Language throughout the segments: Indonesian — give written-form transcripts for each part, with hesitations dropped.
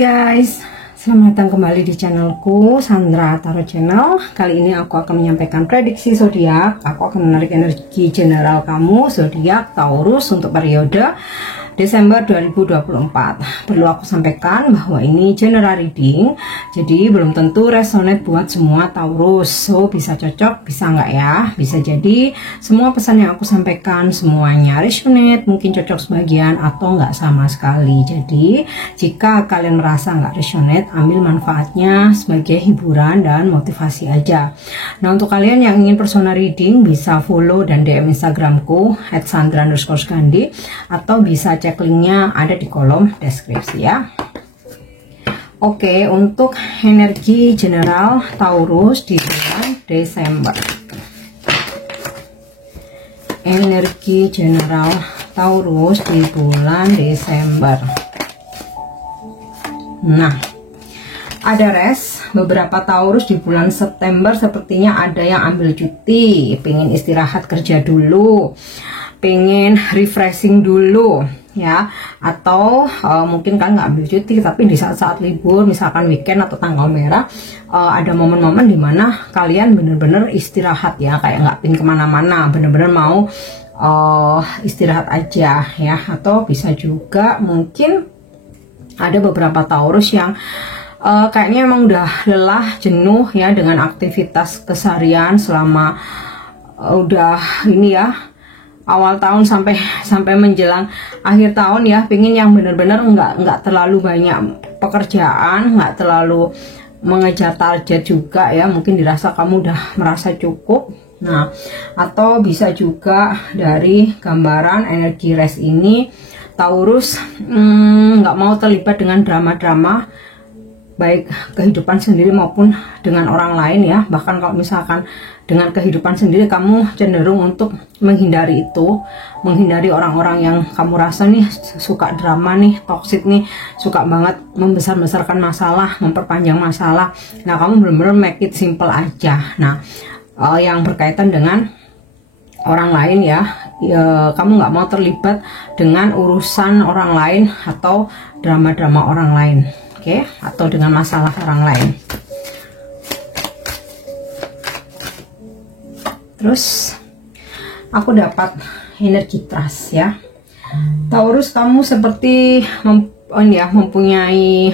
guys, selamat datang kembali di channelku Sandra Tarot Channel. Kali ini aku akan menyampaikan prediksi zodiak. Aku akan menarik energi general kamu zodiak Taurus untuk periode Desember 2024. Perlu aku sampaikan bahwa ini general reading, jadi belum tentu resonate buat semua Taurus. So bisa cocok, bisa enggak ya? Bisa jadi semua pesan yang aku sampaikan semuanya resonate, mungkin cocok sebagian atau enggak sama sekali. Jadi jika kalian merasa enggak resonate, ambil manfaatnya sebagai hiburan dan motivasi aja. Nah, untuk kalian yang ingin personal reading bisa follow dan DM Instagramku @sandra_gandhi atau bisa cek linknya ada di kolom deskripsi ya. Oke, untuk energi general Taurus di bulan Desember. Energi general Taurus di bulan Desember. Nah, ada beberapa Taurus di bulan September sepertinya ada yang ambil cuti, pengen istirahat kerja dulu, pengen refreshing dulu ya, atau mungkin kan nggak ambil cuti tapi di saat-saat libur misalkan weekend atau tanggal merah, ada momen-momen dimana kalian bener-bener istirahat ya, kayak nggak pin kemana-mana, bener-bener mau istirahat aja ya. Atau bisa juga mungkin ada beberapa Taurus yang kayaknya emang udah lelah, jenuh ya dengan aktivitas keseharian selama udah ini ya, awal tahun sampai menjelang akhir tahun ya, pengen yang bener-bener nggak terlalu banyak pekerjaan, nggak terlalu mengejar target juga ya, mungkin dirasa kamu udah merasa cukup. Nah, atau bisa juga dari gambaran energi rest ini Taurus nggak mau terlibat dengan drama-drama baik kehidupan sendiri maupun dengan orang lain ya. Bahkan kalau misalkan dengan kehidupan sendiri kamu cenderung untuk menghindari itu, menghindari orang-orang yang kamu rasa nih suka drama nih, toxic nih, suka banget membesar-besarkan masalah, memperpanjang masalah. Nah, kamu benar-benar make it simple aja. Nah, yang berkaitan dengan orang lain ya, kamu nggak mau terlibat dengan urusan orang lain atau drama-drama orang lain. Oke, atau dengan masalah orang lain. Terus aku dapat energi trust ya. Taurus, kamu seperti mempunyai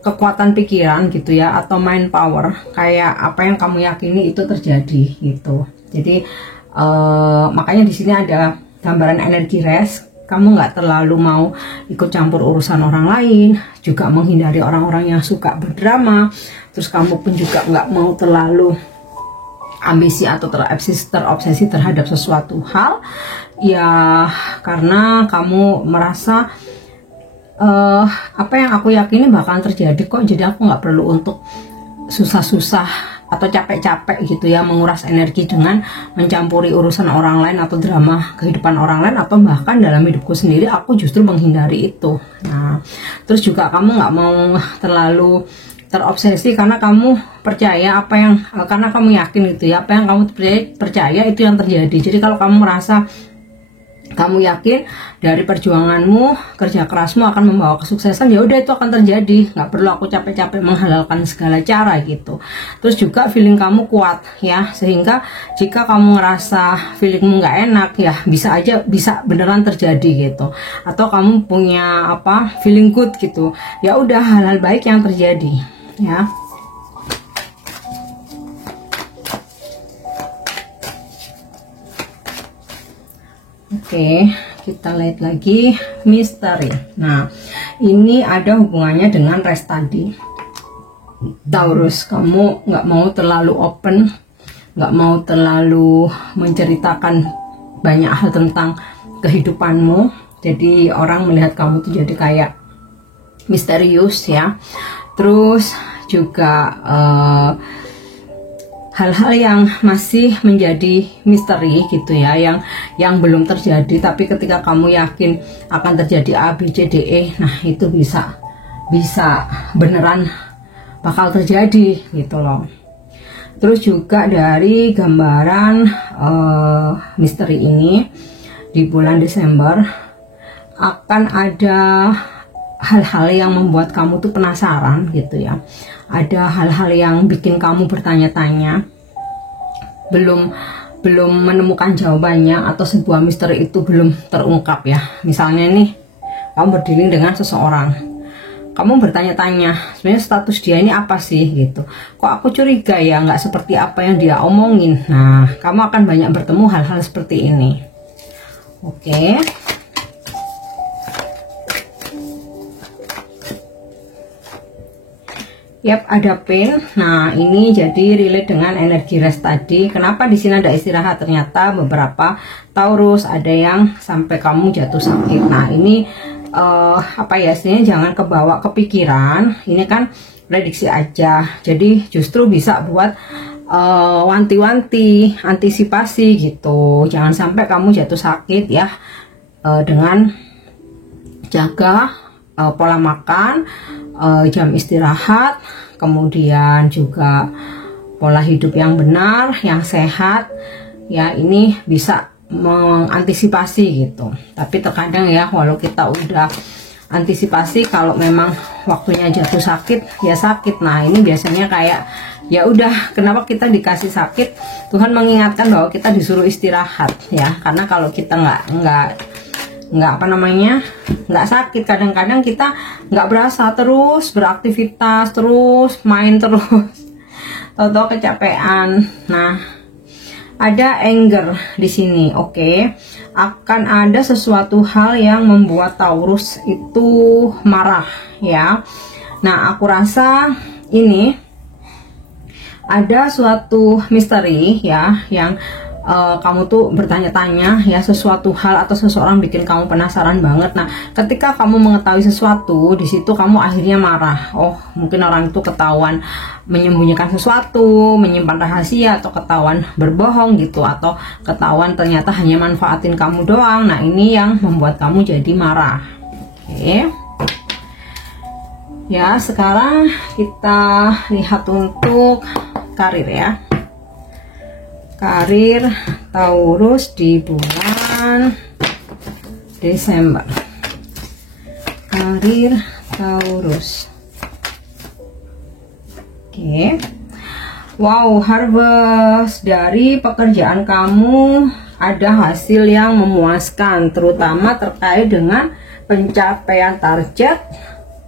kekuatan pikiran gitu ya, atau mind power, kayak apa yang kamu yakini itu terjadi gitu. Jadi makanya di sini ada gambaran energi rest. Kamu nggak terlalu mau ikut campur urusan orang lain, juga menghindari orang-orang yang suka berdrama. Terus kamu pun juga nggak mau terlalu ambisi atau terobsesi terhadap sesuatu hal ya, karena kamu merasa apa yang aku yakini bakalan terjadi kok, jadi aku nggak perlu untuk susah-susah atau capek-capek gitu ya, menguras energi dengan mencampuri urusan orang lain atau drama kehidupan orang lain, atau bahkan dalam hidupku sendiri aku justru menghindari itu. Nah, terus juga kamu nggak mau terlalu terobsesi karena kamu percaya karena kamu yakin gitu ya, apa yang kamu percaya itu yang terjadi. Jadi kalau kamu merasa kamu yakin dari perjuanganmu, kerja kerasmu akan membawa kesuksesan, ya udah itu akan terjadi, nggak perlu aku capek-capek menghalalkan segala cara gitu. Terus juga feeling kamu kuat ya, sehingga jika kamu ngerasa feelingmu nggak enak ya, bisa beneran terjadi gitu. Atau kamu punya feeling good gitu, ya udah hal-hal baik yang terjadi ya. Oke, kita lihat lagi misteri. Nah, ini ada hubungannya dengan rest tadi. Taurus, kamu nggak mau terlalu open, nggak mau terlalu menceritakan banyak hal tentang kehidupanmu. Jadi orang melihat kamu tuh jadi kayak misterius ya. Terus juga hal-hal yang masih menjadi misteri gitu ya, yang belum terjadi, tapi ketika kamu yakin akan terjadi A, B, C, D, E, nah itu bisa beneran bakal terjadi gitu loh. Terus juga dari gambaran misteri ini di bulan Desember akan ada hal-hal yang membuat kamu tuh penasaran gitu ya. Ada hal-hal yang bikin kamu bertanya-tanya, belum menemukan jawabannya, atau sebuah misteri itu belum terungkap ya. Misalnya nih, kamu berdiri dengan seseorang, kamu bertanya-tanya sebenarnya status dia ini apa sih gitu. Kok aku curiga ya, nggak seperti apa yang dia omongin. Nah, kamu akan banyak bertemu hal-hal seperti ini. Oke. Yap, ada pin. Nah, ini jadi relate dengan energi rest tadi. Kenapa di sini ada istirahat? Ternyata beberapa Taurus ada yang sampai kamu jatuh sakit. Nah, ini apa ya, sini jangan kebawa kepikiran. Ini kan prediksi aja. Jadi justru bisa buat wanti-wanti, antisipasi gitu. Jangan sampai kamu jatuh sakit ya, dengan jaga pola makan, jam istirahat, kemudian juga pola hidup yang benar, yang sehat ya. Ini bisa mengantisipasi gitu. Tapi terkadang ya, walau kita udah antisipasi, kalau memang waktunya jatuh sakit ya sakit. Nah, ini biasanya kayak ya udah, kenapa kita dikasih sakit, Tuhan mengingatkan bahwa kita disuruh istirahat ya. Karena kalau kita nggak apa namanya, nggak sakit, kadang-kadang kita nggak berasa, terus beraktivitas, terus main terus, tahu-tahu kecapean. Nah, ada anger di sini. Oke. Akan ada sesuatu hal yang membuat Taurus itu marah ya. Nah, aku rasa ini ada suatu misteri ya, yang kamu tuh bertanya-tanya ya, sesuatu hal atau seseorang bikin kamu penasaran banget. Nah, ketika kamu mengetahui sesuatu, di situ kamu akhirnya marah. Oh, mungkin orang itu ketahuan menyembunyikan sesuatu, menyimpan rahasia, atau ketahuan berbohong gitu, atau ketahuan ternyata hanya manfaatin kamu doang. Nah, ini yang membuat kamu jadi marah. Oke. Ya, sekarang kita lihat untuk karir ya. Karir Taurus di bulan Desember. Karir Taurus. Oke. Wow, harvest dari pekerjaan kamu, ada hasil yang memuaskan, terutama terkait dengan pencapaian target.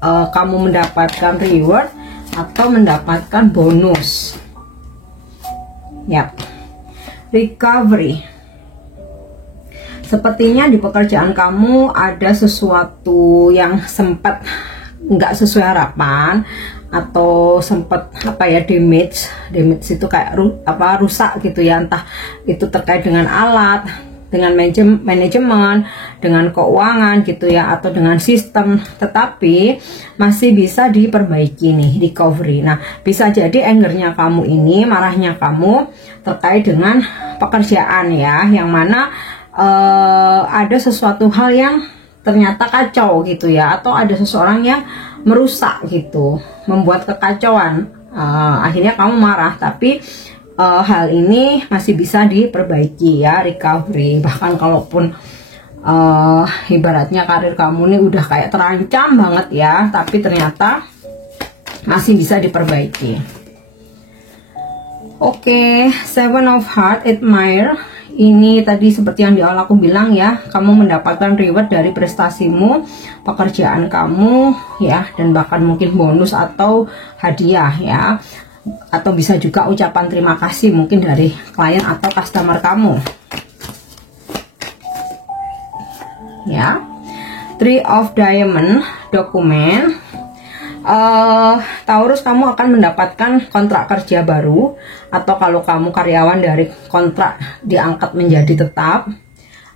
Kamu mendapatkan reward atau mendapatkan bonus. Yap. Recovery. Sepertinya di pekerjaan kamu ada sesuatu yang sempat nggak sesuai harapan, atau sempat apa ya, damage itu kayak rusak gitu ya, entah itu terkait dengan alat, dengan manajemen, dengan keuangan gitu ya, atau dengan sistem, tetapi masih bisa diperbaiki nih, recovery. Nah, bisa jadi angernya kamu ini, marahnya kamu terkait dengan pekerjaan ya, yang mana ada sesuatu hal yang ternyata kacau gitu ya, atau ada seseorang yang merusak gitu, membuat kekacauan. Akhirnya kamu marah, tapi hal ini masih bisa diperbaiki ya, recovery. Bahkan kalaupun ibaratnya karir kamu ini udah kayak terancam banget ya, tapi ternyata masih bisa diperbaiki. Oke, Seven of Hearts, admire. Ini tadi seperti yang di awal aku bilang ya, kamu mendapatkan reward dari prestasimu, pekerjaan kamu ya, dan bahkan mungkin bonus atau hadiah ya, atau bisa juga ucapan terima kasih mungkin dari klien atau customer kamu ya. Three of Diamond, dokumen. Taurus, kamu akan mendapatkan kontrak kerja baru, atau kalau kamu karyawan dari kontrak diangkat menjadi tetap,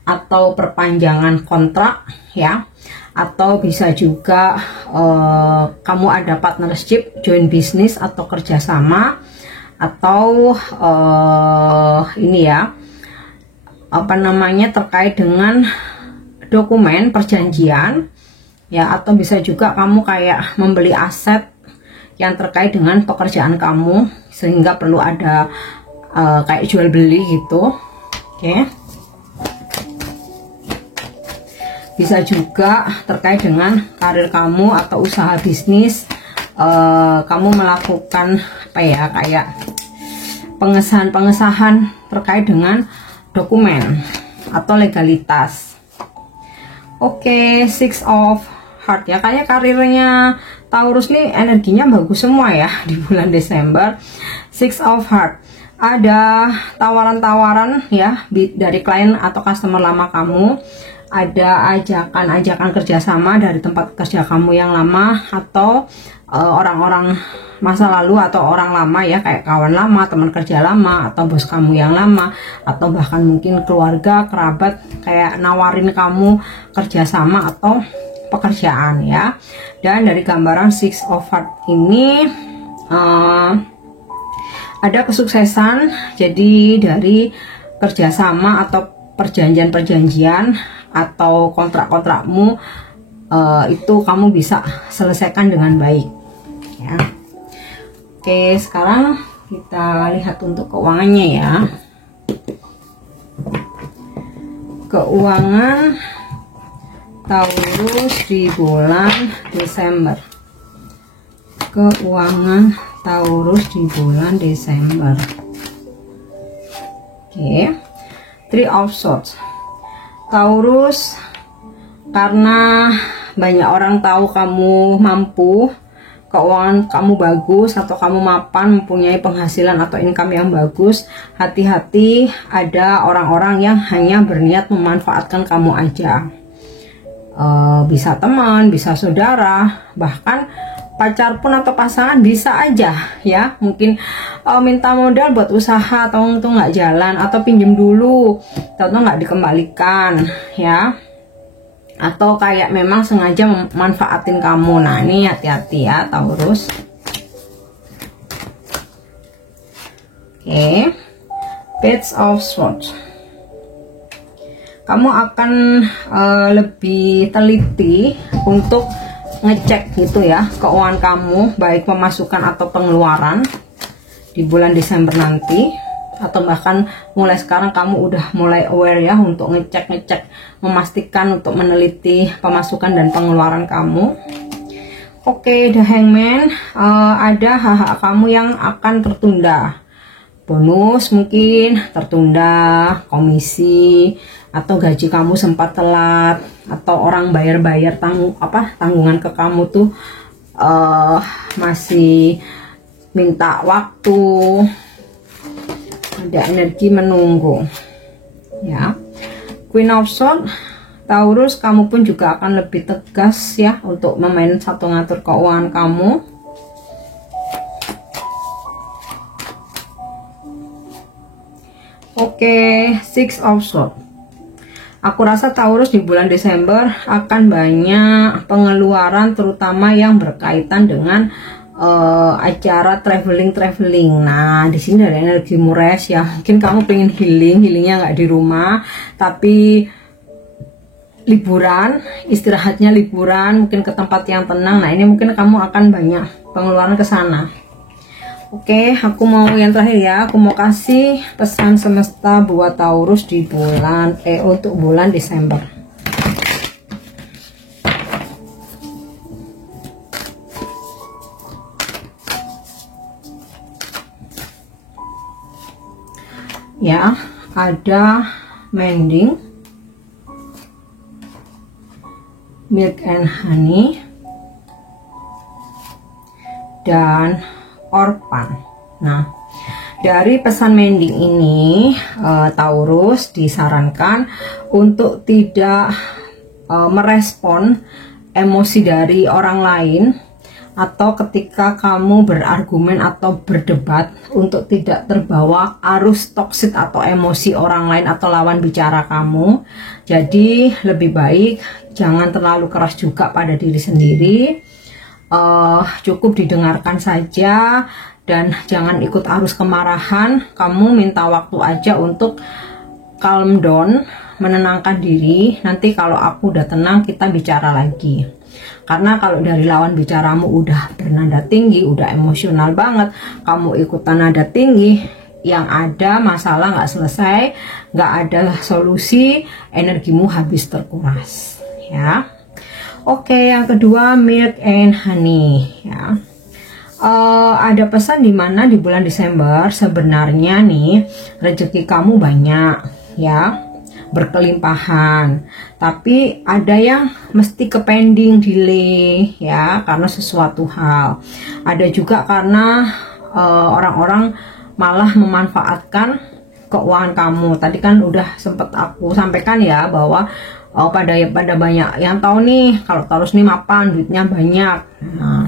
atau perpanjangan kontrak ya, atau bisa juga kamu ada partnership, joint business, atau kerjasama, atau ini ya, apa namanya, terkait dengan dokumen perjanjian ya, atau bisa juga kamu kayak membeli aset yang terkait dengan pekerjaan kamu, sehingga perlu ada kayak jual beli gitu. Oke. Bisa juga terkait dengan karir kamu atau usaha bisnis. Kamu melakukan apa ya, kayak pengesahan terkait dengan dokumen atau legalitas. Oke, Six of Heart ya, kayak karirnya Taurus nih energinya bagus semua ya di bulan Desember. Six of Heart, ada tawaran-tawaran ya dari klien atau customer lama kamu, ada ajakan kerjasama dari tempat kerja kamu yang lama, atau orang-orang masa lalu atau orang lama ya, kayak kawan lama, teman kerja lama, atau bos kamu yang lama, atau bahkan mungkin keluarga, kerabat kayak nawarin kamu kerjasama atau pekerjaan ya. Dan dari gambaran Six of Heart ini ada kesuksesan, jadi dari kerjasama atau perjanjian atau kontrak-kontrakmu itu kamu bisa selesaikan dengan baik ya. Oke, sekarang kita lihat untuk keuangannya ya. Keuangan Taurus di bulan Desember. Keuangan Taurus di bulan Desember. Oke, Three of Swords. Taurus, karena banyak orang tahu kamu mampu, keuangan kamu bagus, atau kamu mapan, mempunyai penghasilan atau income yang bagus, hati-hati, ada orang-orang yang hanya berniat memanfaatkan kamu aja. Bisa teman, bisa saudara, bahkan pacar pun atau pasangan bisa aja ya. Mungkin minta modal buat usaha, atau itu nggak jalan, atau pinjem dulu, atau nggak dikembalikan ya, atau kayak memang sengaja memanfaatin kamu. Nah, ini hati-hati ya Taurus. Oke, Page of Swords. Kamu akan lebih teliti untuk ngecek gitu ya keuangan kamu, baik pemasukan atau pengeluaran di bulan Desember nanti, atau bahkan mulai sekarang kamu udah mulai aware ya untuk ngecek, memastikan untuk meneliti pemasukan dan pengeluaran kamu. Oke, The Hangman, ada hak-hak kamu yang akan tertunda, bonus mungkin tertunda, komisi, atau gaji kamu sempat telat, atau orang bayar tanggungan ke kamu tuh masih minta waktu, ada energi menunggu ya. Queen of Swords, Taurus, kamu pun juga akan lebih tegas ya untuk memainkan satu ngatur keuangan kamu. Oke, Six of Swords. Aku rasa Taurus di bulan Desember akan banyak pengeluaran, terutama yang berkaitan dengan acara traveling. Nah, di sini ada energi mures ya. Mungkin kamu pengen healingnya nggak di rumah, tapi liburan, istirahatnya liburan, mungkin ke tempat yang tenang. Nah, ini mungkin kamu akan banyak pengeluaran ke sana. Oke, aku mau yang terakhir ya. Aku mau kasih pesan semesta buat Taurus di bulan untuk bulan Desember. Ya, ada Mending, Milk and Honey, dan Orphan. Nah, dari pesan mending ini, Taurus disarankan untuk tidak merespon emosi dari orang lain, atau ketika kamu berargumen atau berdebat, untuk tidak terbawa arus toksik atau emosi orang lain atau lawan bicara kamu. Jadi lebih baik jangan terlalu keras juga pada diri sendiri. Cukup didengarkan saja dan jangan ikut arus kemarahan. Kamu minta waktu aja untuk calm down, menenangkan diri. Nanti kalau aku udah tenang, kita bicara lagi. Karena kalau dari lawan bicaramu udah bernada tinggi, udah emosional banget, kamu ikutan nada tinggi, yang ada masalah nggak selesai, nggak ada solusi, energimu habis terkuras ya. Oke, yang kedua milk and honey ya. Ada pesan di mana di bulan Desember sebenarnya nih rezeki kamu banyak ya, berkelimpahan, tapi ada yang mesti ke pending, delay ya, karena sesuatu hal. Ada juga karena orang-orang malah memanfaatkan keuangan kamu. Tadi kan udah sempet aku sampaikan ya, bahwa pada banyak yang tahu nih kalau Taurus nih mapan, duitnya banyak. Nah,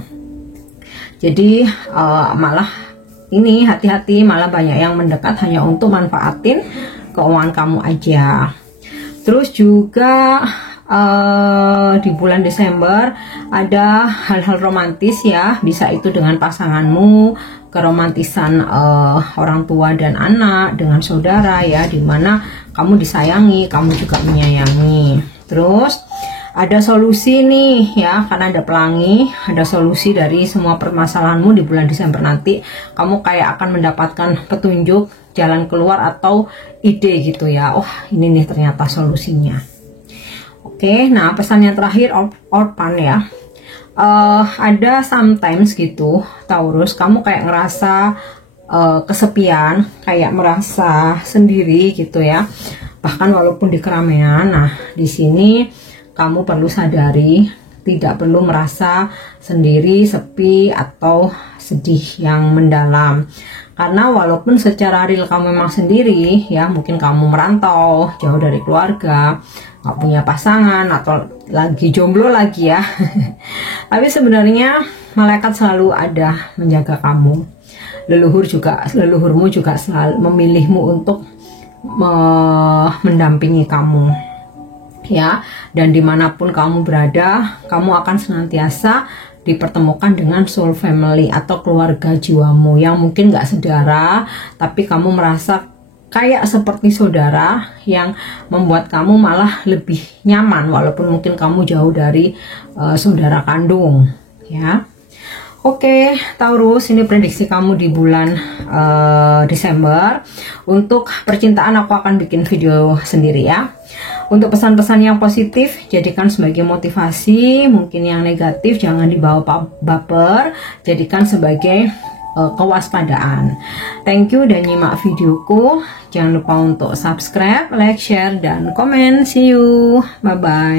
jadi malah ini hati-hati, malah banyak yang mendekat hanya untuk manfaatin keuangan kamu aja. Terus juga di bulan Desember ada hal-hal romantis ya, bisa itu dengan pasanganmu, keromantisan orang tua dan anak, dengan saudara ya, dimana kamu disayangi, kamu juga menyayangi. Terus ada solusi nih ya, karena ada pelangi, ada solusi dari semua permasalahanmu di bulan Desember nanti. Kamu kayak akan mendapatkan petunjuk, jalan keluar atau ide gitu ya. Oh, ini nih ternyata solusinya. Oke, nah pesan yang terakhir orphan ya. Ada sometimes gitu Taurus, kamu kayak ngerasa kesepian, kayak merasa sendiri gitu ya. Bahkan walaupun di keramaian. Nah, di sini kamu perlu sadari, tidak perlu merasa sendiri, sepi, atau sedih yang mendalam. Karena walaupun secara real kamu memang sendiri, ya mungkin kamu merantau, jauh dari keluarga, gak punya pasangan, atau lagi jomblo lagi ya. Tapi sebenarnya malaikat selalu ada menjaga kamu. Leluhurmu juga selalu memilihmu untuk mendampingi kamu. Ya, dan dimanapun kamu berada, kamu akan senantiasa dipertemukan dengan soul family atau keluarga jiwamu yang mungkin gak saudara, tapi kamu merasa kayak seperti saudara, yang membuat kamu malah lebih nyaman walaupun mungkin kamu jauh dari saudara kandung ya. Oke, Taurus, ini prediksi kamu di bulan Desember. Untuk percintaan aku akan bikin video sendiri ya. Untuk pesan-pesan yang positif, jadikan sebagai motivasi. Mungkin yang negatif jangan dibawa baper, jadikan sebagai kewaspadaan. Thank you dan nyimak videoku. Jangan lupa untuk subscribe, like, share, dan komen. See you. Bye-bye.